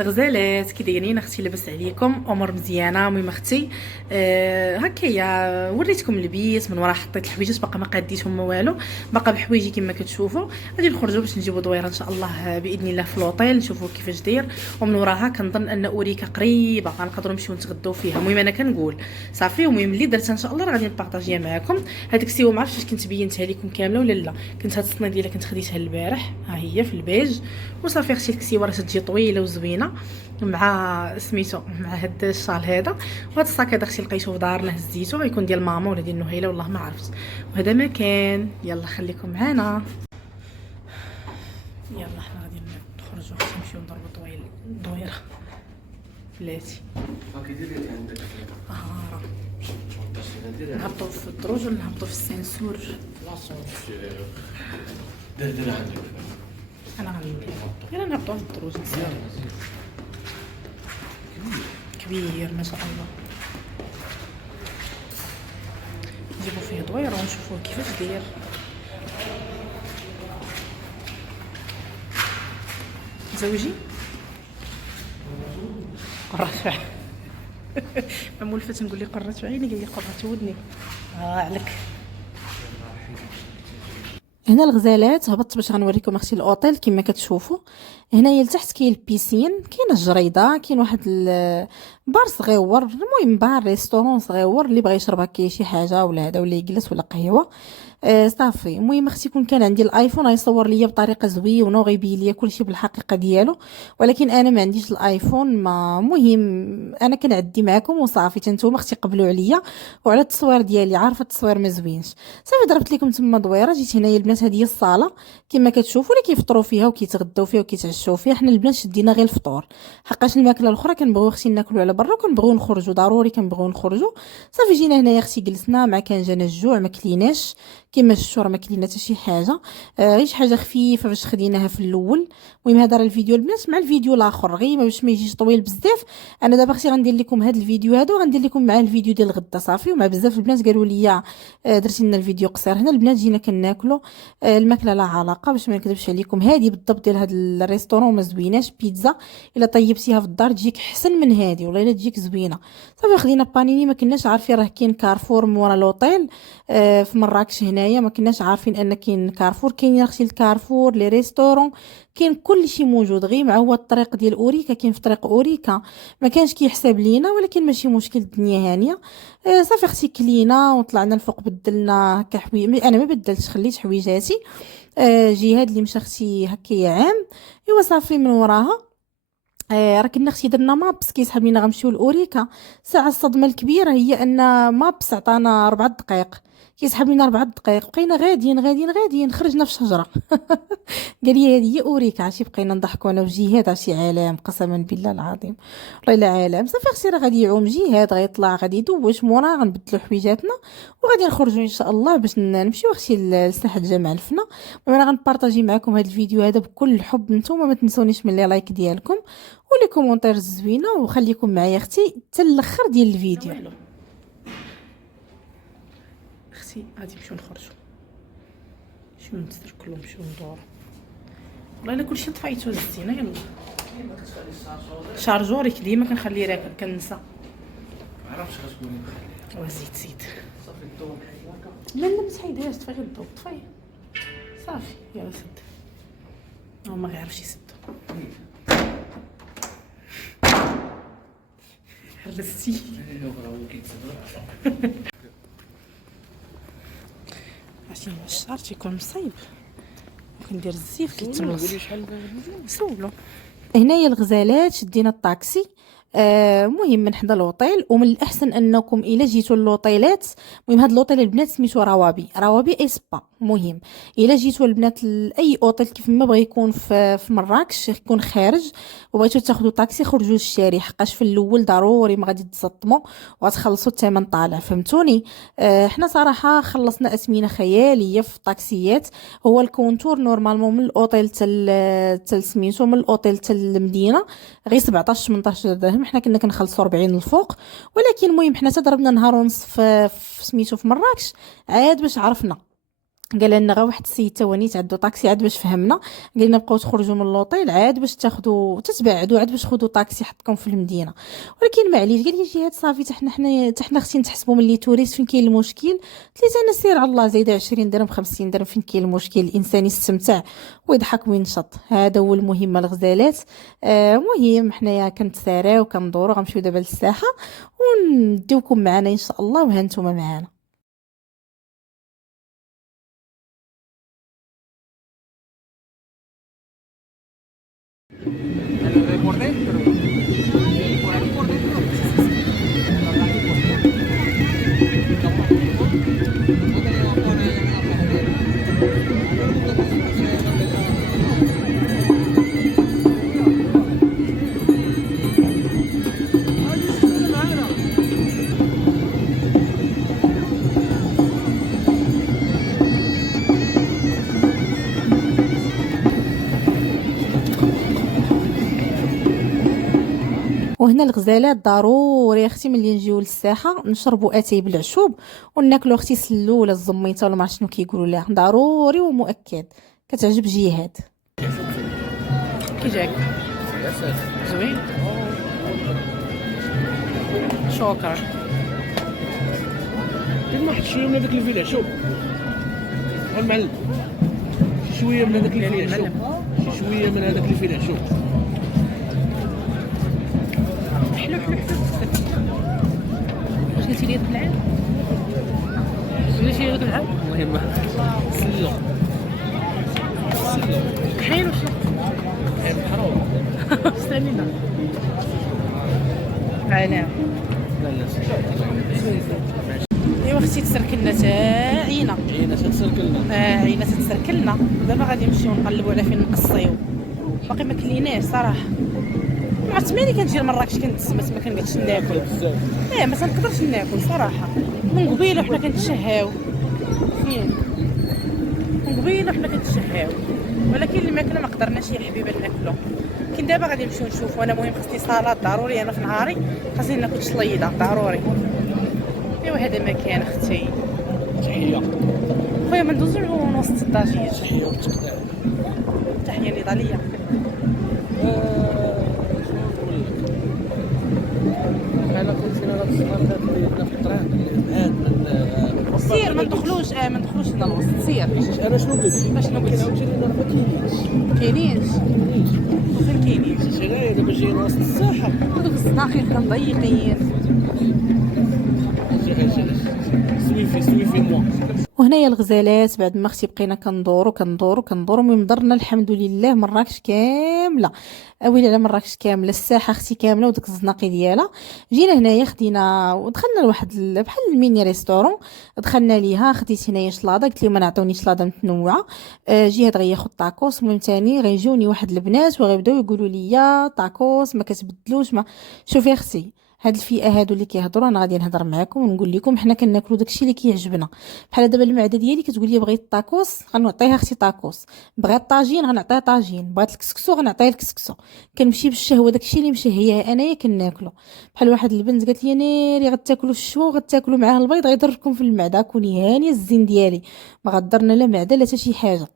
الغزالات كي دايرين اختي؟ لاباس عليكم؟ امور مزيانه. المهم اختي هكايا وريتكم البيت من ورا، حطيت الحويجات باقا ما قاديتهم ما والو، باقا بحوايجي كما كتشوفوا. غادي نخرجوا باش نجيبوا دويره ان شاء الله باذن الله في لوطيل، نشوفوا كيفاش داير. ومن وراها كنظن ان اوريكا قريبه غنقدروا نمشيو نتغداو فيها. المهم انا كنقول صافي. المهم اللي درتها ان شاء الله راه غادي نبارطاجيها معكم. هذيك السيوه ما عرفتش واش كنت بينتها لكم كامله ولا لا. كنت هاد الصنه ديالها كنت خديتها البارح، ها هي في البيج. وصافي اختي الكسيوه راه تجي طويله وزوينه مع سميتو، مع هاد الشال هذا. وهاد الصاك هذا اختي لقيتو في دارنا، هزيتو غيكون ديال ماما ولا ديال نهيله والله ما عرفت. وهذا مكان، يلا خليكم معنا. يلا حنا غادي نخرجوا اختي نمشيو نضربوا دويره بلاتي. راه نهبطوا في الدروج ولا نهبطوا في السنسور؟ دير عندك. انا غندير. يلا نهبطوا في الدروج. كبير ما شاء الله. نجيبو فيه دويره ونشوفوه كيفاش داير. زوجي قرات في عيني. ما مولفه نقول لي قرات في عيني، قال لي قرات في ودني. عليك. هنا الغزالات هبطت باش غنوريكم اختي الاوتيل كما كتشوفوا. هنايا لتحت كاين البيسين، كاينه الجريده، كاين واحد بار صغيور، المهم بار ريستورون صغيور اللي بغى يشرب هكا شي حاجه ولا هذا ولا يجلس ولا قهوه. صافي. المهم اختي كان عندي الايفون غيصور ليا بطريقه زوينه وغيبين ليا كلشي بالحقيقه ديالو، ولكن انا ما عنديش الايفون. ما مهم، انا كنعدي معكم وصافي. نتوما اختي قبلوا عليا وعلى التصوير ديالي، عارفه التصوير ما زوينش. صافي ضربت لكم تما دويره. جيت هنايا البنات، هذه هي الصاله كما كتشوفوا اللي كيفطروا فيها وكيتغداو فيها وكيتعشوا فيها. حنا البنات شدينا غير الفطور، حقاش الماكله الاخرى كنبغيو اختي ناكلوا على برا وكنبغيو نخرجوا، ضروري كنبغيو نخرجوا. صافي جينا هنايا اختي جلسنا، مع كان جانا الجوع ما كليناش كما الشور، ما كلينا حتى شي حاجه. غير شي حاجه خفيفه باش خديناها في الاول. المهم هذا راه الفيديو البنات مع الفيديو الاخر، غير باش ما يجيش طويل بزاف. انا دابا اختي غندير لكم هذا الفيديو هذا وغندير لكم مع الفيديو ديال الغدا صافي. ومع بزاف البنات قالوا لي درتي لنا الفيديو قصير. هنا البنات جينا كناكلوا الماكله لا علاقه، باش ما نكذبش عليكم هذه بالضبط ديال هذا الريستورون ما زويناش. بيتزا الا طيبتيها في الدار تجيك احسن من هذه، والله الا تجيك زوينه. صافي خدينا بانيني، ما كناش عارفين راه كاين كارفور مورا لوطيل في مراكش. هنايا ما كناش عارفين ان كاين كارفور. كاين اختي الكارفور لي ريستورون، كاين كل شيء موجود. غير مع هو الطريق ديال اوريكا، كاين في طريق اوريكا ما كانش كيحسب لينا، ولكن ماشي مشكل، الدنيا هانيه. صافي اختي كلينا وطلعنا الفوق، بدلنا هكا انا ما بدلتش، خليت حويجاتي. جهاد اللي مشى اختي هكايا عام. ايوا صافي من وراها راه كنا اختي درنا مابس كيسحب لينا غنمشيو لاوريكا. ساعه الصدمه الكبيره هي ان مابس عطانا 4 دقائق، كيسحب لينا 4 دقائق. بقينا غاديين غاديين غاديين، خرجنا في شجره. قال لي هذه هي اوريكا. عرفتي بقينا نضحكوا انا وجهاد، عرفتي عالم قسما بالله العظيم، والله الا عالم. صافي اختي راه غادي يعوم جهاد، غيطلع غادي يدوش مورا، غنبدلوا حويجاتنا وغادي نخرجوا ان شاء الله باش نمشيو اختي لساحه جمال الفنا. وانا غنبارطاجي معكم هذا الفيديو هذا بكل الحب. نتوما ما تنسونيش من لي لايك ديالكم ولي كومونتير زوينه، وخليكم معايا اختي حتى الاخر ديال الفيديو. اختي غادي نمشيو نخرجوا، شنو نتركلو نمشيو ندورو. والله الا كلشي طفيتو زينه. يلا شارجورك ديما كنخليه راكد كنسى. ما عرفتش غتقولي نخليها. زيد صافي الضوء. لا ما تحيدهاش، طفي غير الضوء، طفي صافي. يلا سد. هو ما غيعرفش يسد. حرستي. عرفتي الشعر تيكون مصايب، كندير الزيف كيتملص. سولو. هنايا الغزالات شدينا الطاكسي. مهم من حدا لوطيل. ومن الاحسن انكم الا جيتوا للوطيلات، المهم هاد لوطيل البنات سميتو روابي اسبا. مهم الا جيتوا البنات لاي اوطيل كيف ما بغى يكون في مراكش، يكون خارج وبغيتوا تاخذوا طاكسي، خرجوا للشارع، حقاش في الاول ضروري ما غادي تزطموا وغتخلصوا الثمن طالع، فهمتوني. حنا صراحه خلصنا اثمنه خياليه في الطاكسيات. هو الكونتور نورمالمون من الاوطيل تل سميتو، من الاوطيل تل المدينه غير 17 18 درهم. حنا كنا كنخلصوا 40 الفوق، ولكن المهم حنا تضربنا نهار ونص في سميتو في مراكش عاد باش عرفنا قال لنا غير واحد السيد توانيت عندو طاكسي عاد باش فهمنا. قال لنا بقاو تخرجوا من لوطيل عاد باش تاخذوا تتبعدوا عاد باش تاخذوا طاكسي حطكم في المدينه. ولكن معليش قال لي جهاد صافي حتى حنا خصنا نتحسبوا ملي توريست. فين كاين المشكل؟ قلت لي انا سير على الله زايده 20 درهم 50 درهم. فين كاين المشكل؟ الانسان يستمتع ويضحك وينشط، هذا هو المهم الغزالات. مهم حنايا كنتساراو كندورو غنمشيو دابا للساحه ونديوكم معنا ان شاء الله وها نتوما معنا. Por dentro. Por aquí por dentro. Por aquí por dentro. وهنا الغزالات ضروري اختي ملي نجيو للساحه نشربوا اتاي بالعشوب وناكلوا اختي سلو ولا الزميته ولا ما عرفت شنو كيقولوا لها، ضروري ومؤكد. كتعجب جهاد. كي جاك؟ زوين. شكرا. كلمة واحد شوية من هذاك اللي فيه العشوب. المعلم. شوية من هذاك اللي فيه العشوب. شوية من هذاك اللي فيه العشوب. حلو حلو حلو. واش قلتي لي هاد العام؟ شنو هاد العام؟ المهم سلو. سلو. حلو شنو؟ كاين محروم. استنينا. نعم. لا لا ايوا اختي تسركلنا تا عينا. عينا تتسركلنا. عينا تتسركلنا. دابا غادي نمشيو نقلبوا على فين نقصيو. باقي ما كليناش صراحه. ما عرفت مالي كنجي لمراكش كنتسمت ما كنقدرش ناكل. ما تنقدرش ناكل صراحه. من قبيله حنا كنتشهاو. فين؟ من قبيله حنا كنتشهاو. ولكن الماكله ما قدرناش يا حبيبه ناكلو. لكن دابا غادي نمشيو نشوفوا. انا مهم خصني صالات ضروري. انا في نهاري خاصني ناكل شليضه ضروري. ايوا هذا مكان اختي. تحية. خويا ما ندوزو ونص الطاجين. تحية وتقدر. تحيه نضاليه. انا كنت انا الصغار اللي في الطريق من سير ما ندخلوش ما ندخلوش هنا الوسط. سير انا شنو قلت؟ شنو قلت؟ قلت لي ما كاينينش فين كاينين؟ شي غير دابا جايين وسط الساحه. هذوك الزناقير كنضيقين. سويفي موا. وهنايا الغزالات بعد ما اختي بقينا كندورو المهم درنا الحمد لله مراكش كامله. اويلي على مراكش كامله الساحه اختي كامله وداك الزناقي ديالها. جينا هنايا خدينا ودخلنا لواحد بحال الميني ريستورون. دخلنا ليها خديت هنايا شلاضه قلت لهم نعطوني شلاضه متنوعه. جهاد غياخد طاكوس. المهم ثاني غيجوني واحد البنات وغيبداو يقولوا لي طاكوس ما كتبدلوش ما. شوفي اختي هاد الفئه هادو اللي كيهضروا انا غادي نهضر معاكم ونقول لكم حنا كناكلوا داكشي اللي كيعجبنا. بحال دابا المعده ديالي كتقول لي بغيت طاكوس غنعطيها اختي طاكوس، بغات طاجين غنعطيها طاجين، بغات الكسكسو غنعطيها الكسكسو. كنمشي بالشهوه داكشي اللي مشهيه انايا كناكلو. بحال واحد البنت قالت لي ناري غتاكلوا الشوا وغتاكلوا معاه البيض غيضركم في المعده. كوني هانيه الزين ديالي ما غضرنا لا معده لا حتى شي حاجه.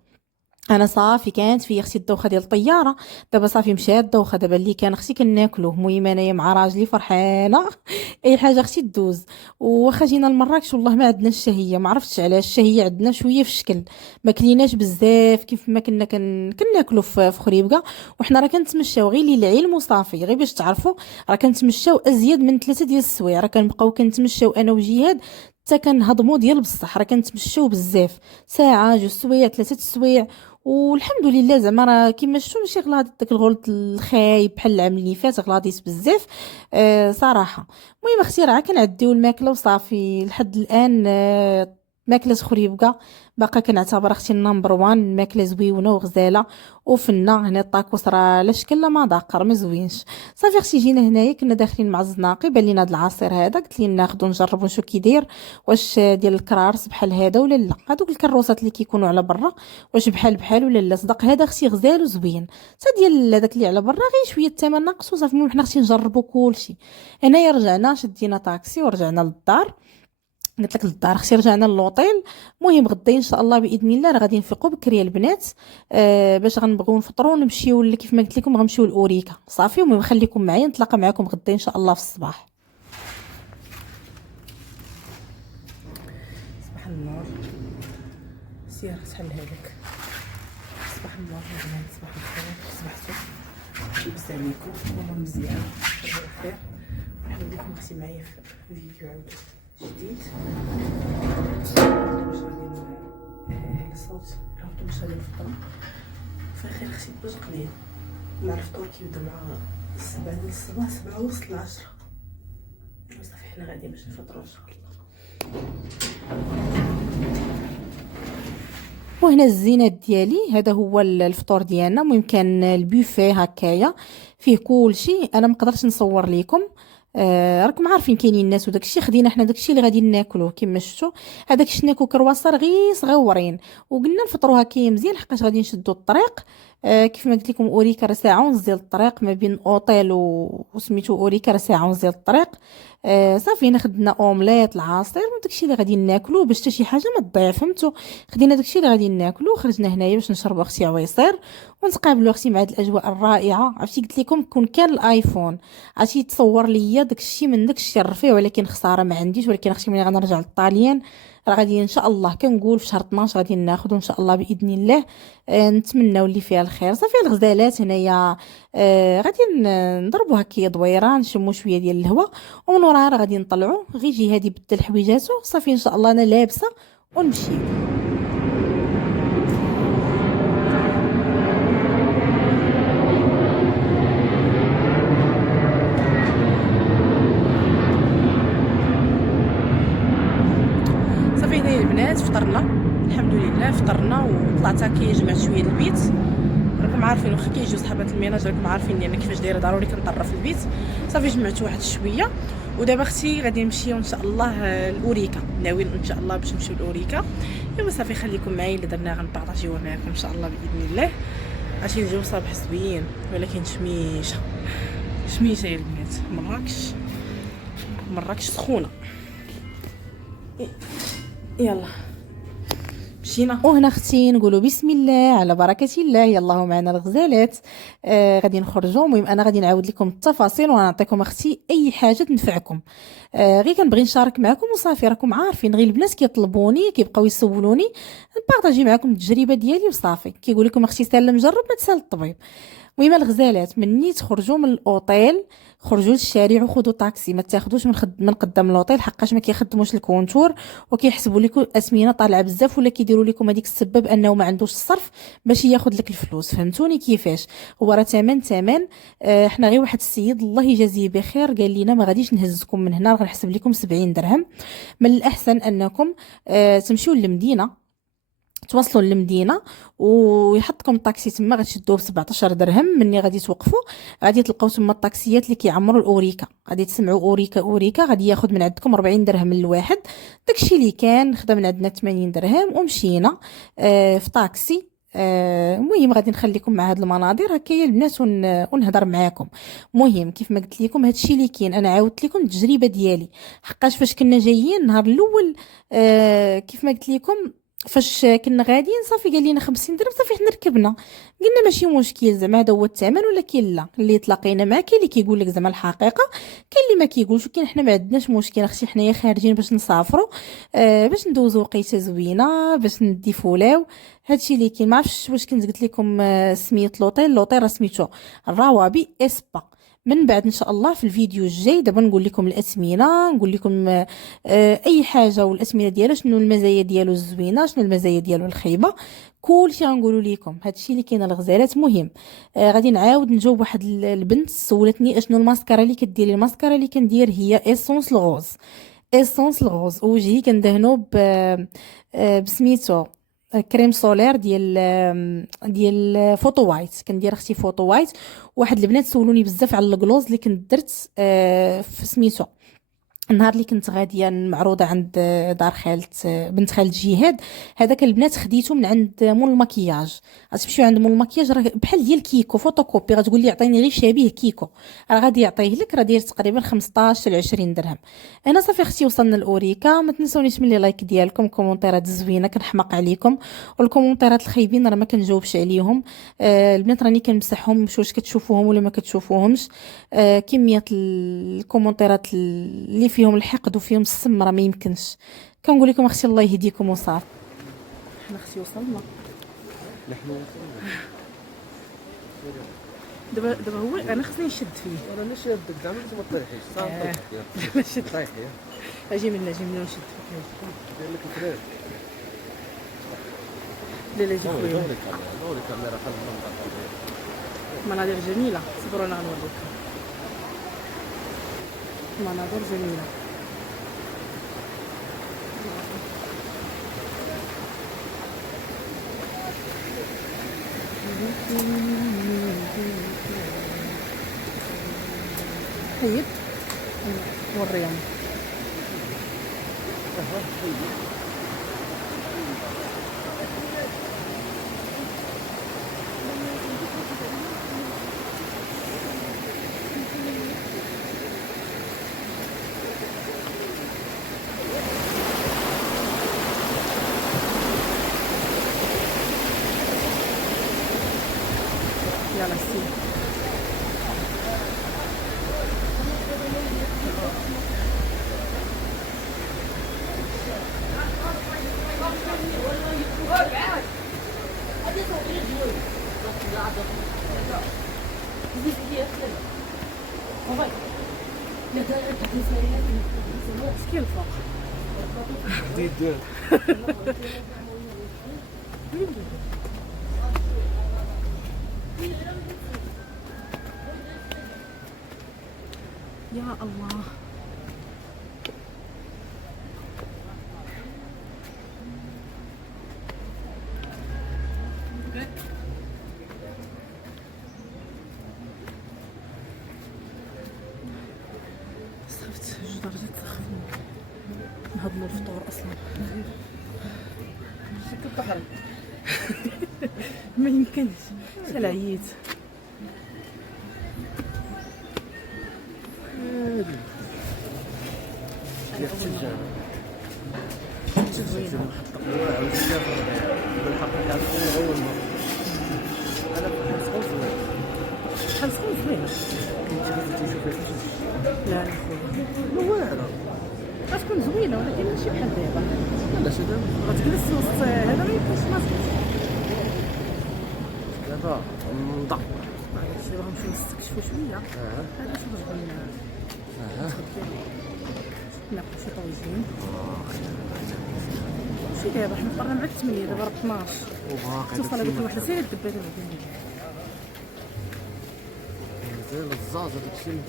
انا صافي كانت في اختي الدوخه ديال الطياره. دابا صافي مشات الدوخه. دابا اللي كان اختي كناكلوه. المهم انايا مع راجلي فرحانه اي حاجه اختي تدوز. واخا جينا لمراكش والله ما عندنا الشهيه. ما عرفتش علاش الشهيه عندنا شويه في الشكل. ما كليناش بزاف كيف ما كنا كناكلوا في خريبكه. وحنا راه كنتمشاو غير للعلم وصافي. غير باش تعرفوا راه كنتمشاو ازيد من 3 ديال السوايع. راه كنبقاو كنتمشاو انا وجهاد حتى كنهضموا ديال بصح. راه كنتمشاو بزاف ساعه 2 سوايع 3 سوايع. والحمد لله زعما راه كيما شفتوا ماشي غلاضي داك الغلط الخايب بحال العام اللي فات غلاضيت بزاف. صراحه. المهم اختي راه كنعديو الماكله وصافي لحد الان. ماكله خريبكه باقا كنعتبر اختي النمبر 1 ماكله زويونه وغزاله وفنه. هنا الطاكوس راه لا شكل لا مذاق ما زوينش. صافي اختي جينا هنايا كنا داخلين مع الزناقي بان لينا هذا العصير هذا. قلت لي ناخذ نجربوا نشوف كي داير واش ديال الكرارس بحال هذا ولا لا. هذوك الكروسات اللي كيكونوا على برا واش بحال ولا لا. صدق هذا اختي غزال وزوين. حتى ديال هذاك اللي على برا غير شويه الثمن ناقص وصافي. المهم حنا اختي نجربوا كلشي. هنايا رجعنا شدينا طاكسي ورجعنا للدار. قلت لك للدار اختي رجعنا للوطيل. المهم غدا ان شاء الله باذن الله راه غادي نفيقوا بكري البنات، باش غنبغيو نفطروا ونمشيو كيف ما قلت لكم غنمشيو لاوريكا صافي. المهم خليكم معايا، نتلاقى معكم غدا ان شاء الله في الصباح. صباح النور، سير شحال هذاك. صباح النور البنات، صباح الخير، صباحتو لاباس عليكم؟ والله مزيان بخير. مرحبا بكم اختي معايا في فيديو عاود جديد. باش غادي الصوت راهو باش غادي نفطرو فخير اختي باش قليل. مع الفطور كيبدا مع 7 ديال الصباح، 7 وسط 10 صافي. حنا غادي باش نفطرو ان شاء الله. وهنا الزينات ديالي، هذا هو الفطور ديالنا. المهم كان البوفيه هكايا فيه كلشي، انا ما قدرتش نصور لكم. راكم عارفين كاينين الناس وداكشي، خدينا حنا داكشي اللي غادي ناكلوه كما شفتوا. هذاك الشناكو كرواسه رغي صغورين، وقلنا نفطروا هكايا مزيان حقاش غادي نشدوا الطريق. كيف ما قلت لكم اوريكا راه ساعه ونص ديال الطريق ما بين اوتيل وسميتو اوريكا، راه ساعه ونص ديال الطريق. صافي هنا خدنا اومليت العصير وداكشي اللي غادي ناكلوه باش حتى شي حاجه ما تضيع، فهمتوا؟ خدينا داكشي اللي غادي ناكلوه، خرجنا هنايا باش نشربوا اختي عويصير ونتقابلوا اختي مع هاد الاجواء الرائعه. عرفتي قلت لكم كون كان الايفون عرفتي تصور ليا داكشي من داكشي الرفيع، ولكن خساره ما عنديش. ولكن اختي ملي غنرجع للطاليان راه غادي ان شاء الله كنقول في شهر 12 غادي ناخذ ان شاء الله باذن الله. نتمناو اللي فيها الخير. صافي الغزالات هنايا غادي نضربوا هكايا دويره، نشموا شويه ديال الهواء، ومن وراها راه غادي نطلعوا. غير يجي هادي بدل حويجاتو صافي ان شاء الله انا لابسه ونمشيو. صافي هنايا البنات فطرنا الحمد لله، فطرنا وطلعت هكايا جمعت شويه البيت. راكم عارفين واخا كيجيو صحابات الميناج راكم عارفين انا كيفاش دايره، ضروري كنطرف في البيت. صافي جمعت واحد شويه، ودابا اختي غادي نمشيو ان شاء الله لاوريكا، ناويين ان شاء الله باش نمشيو لاوريكا. ايوا صافي خليكم معايا، اللي درنا غنبارطاجيوها معكم ان شاء الله باذن الله. عرفتي الجو صباح زوين ولكن شميشه يا البنات. مراكش سخونه. يلا مشينا. وهنا اختي نقولوا بسم الله على بركه الله، يلا معنا الغزالات. غادي نخرجوا. المهم انا غادي نعاود لكم التفاصيل ونعطيكم اختي اي حاجه تنفعكم. غير كنبغي نشارك معكم وصافي. راكم عارفين غير البنات كيطلبوني كيبقاو يسولوني، نبارطاجي معكم التجربه ديالي وصافي. كيقول لكم اختي سالم جرب ما تسال الطبيب. المهم الغزالات مني تخرجوا من الاوتيل خرجوا للشارع وخذوا طاكسي، ما تاخذوش من قدام الاوتيل حقاش ما كيخدموش الكونتور وكيحسبوا لكم اسمنه طالعه بزاف، ولا كيديروا لكم هذيك السبب انه ما عندوش الصرف باش ياخذ لك الفلوس. فهمتوني كيفاش؟ هو راه ثمن. احنا غير واحد السيد الله يجازيه بخير قال لنا ما غاديش نهزكم من هنا، غنحسب لكم 70 درهم. من الاحسن انكم تمشيو للمدينه، توصلوا للمدينه ويحطكم الطاكسي تما، غتشدوه ب 17 درهم. مني غادي توقفوا غادي تلقاو تما الطاكسيات اللي كيعمروا الاوريكا، غادي تسمعوا اوريكا غادي ياخذ من عندكم 40 درهم للواحد. داكشي اللي كان خدا من عندنا 80 درهم ومشينا في طاكسي. المهم غادي نخليكم مع هاد المناظر هكايا البنات ونهضر معاكم. مهم كيف ما قلت لكم هادشي اللي كاين، انا عاودت لكم التجربه ديالي حقاش فاش كنا جايين النهار الاول كيف ما قلت لكم فاش كنا غاديين صافي قال لنا 50 درهم صافي حنا ركبنا. قلنا ماشي مشكل زعما هذا هو الثمن، ولكن لا اللي تلاقينا معاه كاين اللي كيقول لك زعما الحقيقه، كاين اللي ما كيقولش. ولكن حنا ما عندناش مشكل اختي، حنايا خارجين باش نسافروا باش ندوزو وقيته زوينه باش نديفولاو. هادشي اللي كاين. ما عرفتش واش كنت قلت لكم سميت لوطيل راه سميتو الروابي اسبا. من بعد ان شاء الله في الفيديو الجاي دابا نقول لكم الاسمنه، نقول لكم اي حاجه والاسمنه ديالها، شنو المزايا ديالو الزوينه، شنو المزايا ديالو الخايبه، كلشي غنقولوا لكم. هادشي اللي كاين الغزالات. مهم غادي نعاود نجاوب واحد البنت سولتني اشنو الماسكارا اللي كديري. الماسكارا اللي كندير هي ايسونس الغوز وجهي كندهنو بسميتو كريم سولير ديال فوتو وايت. كندير اختي فوتو وايت. واحد البنات سولوني بزاف على الكلوز اللي كنت درت في سميتو النهار اللي كنت غاديه معروضه عند دار خالت بنت خالت جهاد، هذاك البنات خديته من عند مول المكياج. غتمشيو عند مول المكياج راه بحال ديال كيكو فوتوكوبي، غتقول لي عطيني غير شبيه كيكو، راه غادي يعطيه لك، راه داير تقريبا 15 ل 20 درهم. انا صافي اختي وصلنا الاوريكا، ما تنسونيش من لي لايك ديالكم، كومونتيرات زوينه كنحماق عليكم، والكومونتيرات الخايبين راه ما كنجاوبش عليهم. البنات راني كنمسحهم واش كتشوفوهم ولا ما كتشوفوهمش. كميه الكومونتيرات اللي فيهم الحقد وفيهم السم راه ما يمكنش. كنقول لكم اختي الله يهديكم وصافي. حنا اختي وصلنا نحن وصلنا. دابا هو انا خصني نشد فيه. انا ماشي شادك زعما انت ما طيحيش صافي. دابا شد طيحي اجي من ونشد فيه. دير لك الفراد. لا لا جي خويا دوري كاميرا خلي المنطقه. مناظر جميله، صبروا انا غنوريكم مناظر جميله. طيب وريهم. يلا سي مسكين الفوق جديد. يا الله. سخفت 2 درجات، سخفني نهضموا الفطور اصلا. شكل البحر. ما يمكنش شال عييت. شحال سخون زوين. لا لا خويا واعره غتكون زوينه ولكن ماشي بحال دابا. لا شي دابا غتجلس وسط هذا ما يمكنش ما دابا نضع. شي بغا نمشيو نستكشفوا شويه. هذا شي بغا ناكل شي طويجين. شي دابا حنا فرنا مع 8 دابا راه 12 وباقي توصل هذيك الوحده سير الدبابه بعدين. زي الزاز هذاك الشيء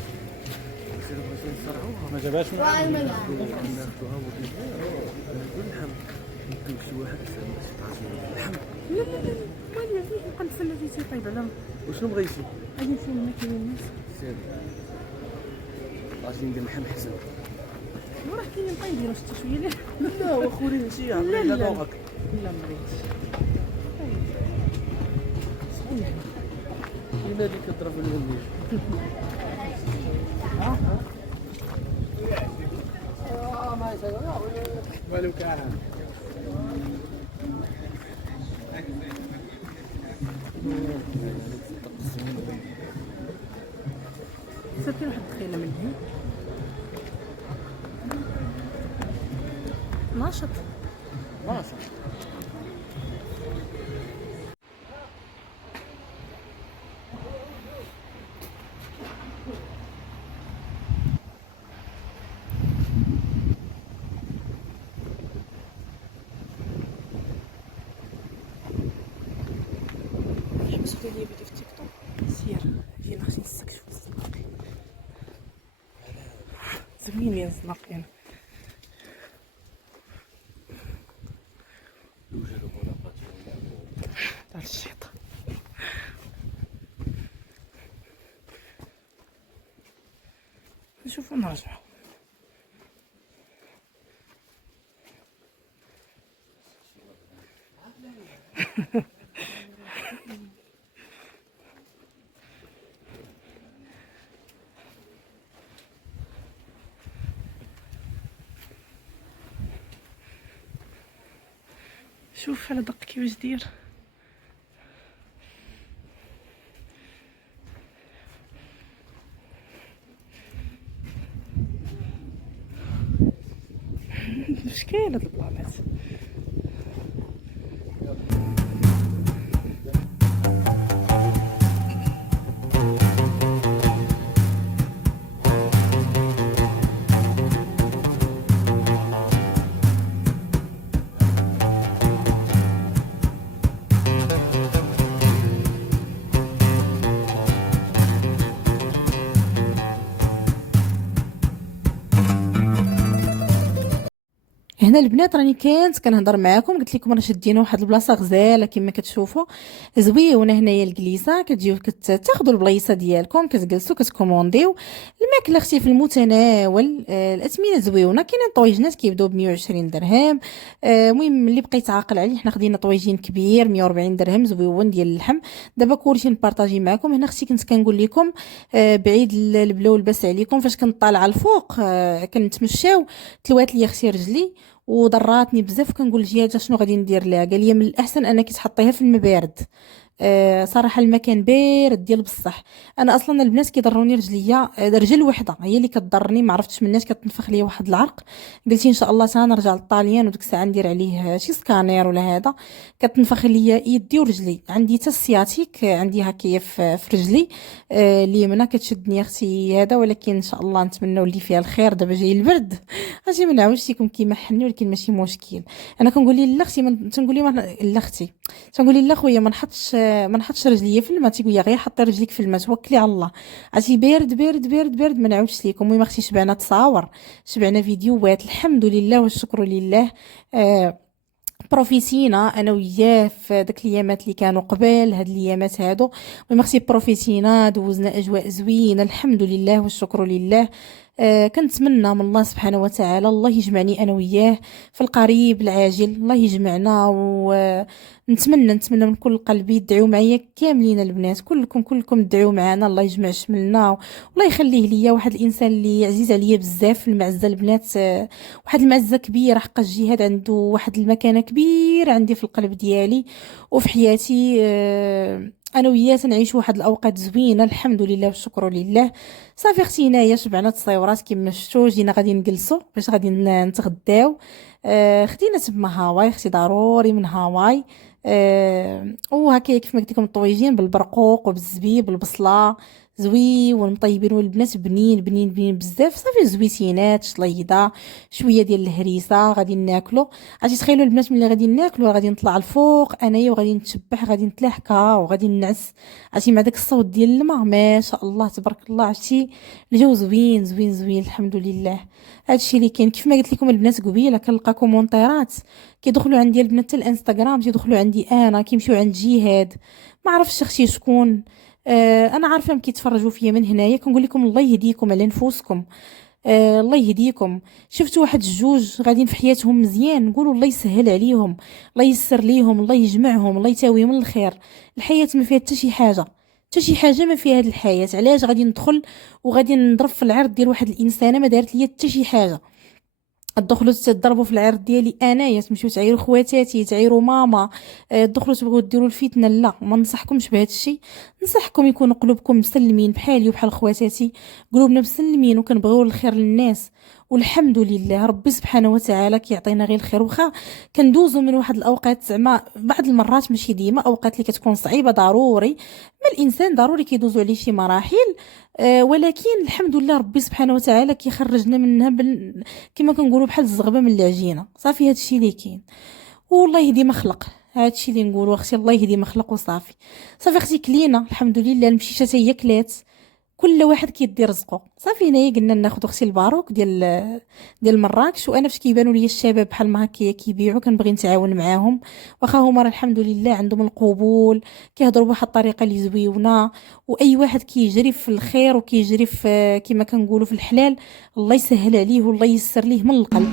بغيتي نسرعوها ما جابهاش معاه. ناخذوها باللحم. يمكن شي واحد يسمى شي طاجين باللحم. لا لا لا مالي فيه نبقى نتسنى فيه تيطيب على وشنو بغيتي؟ غادي نمشيو لنا كاينين الناس سير طاجين ديال اللحم حسن. وراه كاينين طايبين واش حتى شويه لا واخورين شي لا عطيني لا لا ذوقك. لا ما بغيتش. سخون لما هذيك كضرب الوليد. والو كان صافي واحد الدخيله من هنا ناشط. ماشي حبسوا لي فيديو في تيك توك. سير جينا خصني نستكشفوا الزناقي زوينين الزناقين. تاع الشيطان نشوفو نرجعو. شوف على دق كيفاش داير. اش كاين هاد البلانات. هنا البنات راني كانت كنهضر معاكم، قلت لكم راه شدينا واحد البلاصه غزاله كما كتشوفوا زويونه. هنايا الجليسه كتجيو كتاخذوا البلايصه ديالكم، كتجلسوا كتكومونديو الماكله اختي في المتناول. الاثمنه زويونه، كاينين طويجنات كيبداو ب 120 درهم. المهم اللي بقيت عاقل عليه، حنا خدينا طويجين كبير 140 درهم زويون ديال اللحم. دابا كلشي نبارطاجي معكم. هنا اختي كنت كنقول لكم بعيد البلا والباس عليكم، فاش كنت طالعه الفوق كنتمشاو تلوات لي اختي رجلي وضراتني بزاف. كنقول لجهاد شنو غادي ندير لها، قال لي من الاحسن انك تحطيها في الماء بارد. صراحه المكان بارد ديال بصح. انا اصلا البنات كيضروني رجليا، رجل وحده هي اللي كتضرني، ما عرفتش مناش كتنفخ ليا واحد العرق. قلت ان شاء الله نرجع للطاليان وديك الساعه ندير عليه شي سكانير ولا هذا. كتنفخ ليا يدي ورجلي، عندي حتى السياتيك عندي هكايا في رجلي اليمنى كتشدني اختي هذا. ولكن ان شاء الله نتمنوا اللي فيها الخير. دابا جاي البرد غادي ما نعاودش لكم كيما حني، ولكن ماشي مشكل. انا كنقول لي لا اختي تنقول لي لا اختي تنقول لي لا خويا ما نحطش رجليا في الماء. تيقول لي غير حطي رجليك في الماء توكلي على الله. عرفتي بارد بارد بارد بارد ما نعاودش لكم. المهم اختي شبعنا تصاور، شبعنا فيديوهات، الحمد لله والشكر لله. بروفيسينا انا وياه في داك الايامات اللي كانوا قبل هاد الايامات هادو. المهم اختي بروفيسينا دوزنا اجواء زوينه الحمد لله والشكر لله. كنتمنى من الله سبحانه وتعالى الله يجمعني انا وياه في القريب العاجل، الله يجمعنا. ونتمنى من كل قلبي تدعيو معايا كاملين البنات، كلكم تدعيو معنا الله يجمع شملنا والله يخليه ليا. واحد الانسان اللي عزيز عليا بزاف في المعزه البنات، واحد المعزه كبيره حق الجهاد، عنده واحد المكانه كبيره عندي في القلب ديالي وفي حياتي. انا وياه نعيش واحد الاوقات زوينه الحمد لله والشكر لله. صافي اختي هنايا شبعنا تصاورات كما شفتوا، جينا غادي نجلسوا باش غادي نتغداو. خدينا تما هاواي اختي ضروري من هاواي. وهكا كيف ما قلت لكم الطويجين بالبرقوق وبالزبيب بالبصله زوي ومطيبين، والبنات بنين بزاف. صافي زويتينات شليضه شويه ديال الهريسه غادي ناكلو. عرفتي تخيلوا البنات ملي غادي ناكلو غادي نطلع الفوق انايا وغادي نتشبح غادي نتلاحكا وغادي ننعس. عرفتي مع داك الصوت ديال الماء ما شاء الله تبارك الله. عرفتي الجو زوين زوين زوين الحمد لله. هادشي اللي كاين. كيف ما قلت لكم البنات قبيله كنلقى كومونتيرات كيدخلوا عندي البنات حتى الانستغرام، تيدخلوا عندي انا كيمشيو عند جهاد ما عرفتش اختي شكون. انا عارفه كيتفرجوا فيا من هنايا. كنقول لكم الله يهديكم على نفوسكم. الله يهديكم. شفتوا واحد الجوج غاديين في حياتهم مزيان، نقولوا الله يسهل عليهم، الله يسر ليهم، الله يجمعهم، الله يتاويهم من الخير. الحياه ما فيها حتى شي حاجه، حتى شي حاجه ما فيها هذه الحياه. علاش غادي ندخل وغادي نضرب في العرض ديال واحد الانسانه ما دارت ليا حتى شي حاجه؟ تدخلوا تضربوا في العرض ديالي انايا، تمشيو تعيروا خواتاتي تعيروا ماما، تدخلوا تبغوا ديروا الفتنه. لا ما ننصحكمش بهذا الشيء. ننصحكم يكونوا قلوبكم مسلمين بحالي وبحال خواتاتي، قلوبنا مسلمين وكنبغيو الخير للناس. والحمد لله ربي سبحانه وتعالى كيعطينا غير الخير. واخا كندوزو من واحد الاوقات زعما بعض المرات ماشي ديما، اوقات اللي كتكون صعيبه ضروري ما الانسان ضروري كيدوزو عليه شي مراحل. ولكن الحمد لله ربي سبحانه وتعالى كيخرجنا منها كما كنقولوا بحال الزغبه من العجينه. صافي هذا الشيء اللي كاين. والله يهدي مخلق. هذا الشيء اللي نقولوا اختي الله يهدي مخلق وصافي. صافي اختي كلينا الحمد لله، المشيشه حتى هي كلات، كل واحد كيدي رزقه. صافي هنايا قلنا ناخذ اختي الباروك ديال مراكش. وانا فاش كيبانوا لي الشباب بحال ما هكايا كيبيعوا كنبغي نتعاون معاهم. واخا هما راه الحمد لله عندهم القبول، كيهضروا بواحد الطريقه اللي زويونه، واي واحد كيجري في الخير وكيجري في كما كنقولوا في الحلال الله يسهل عليه والله يسر ليه من القلب.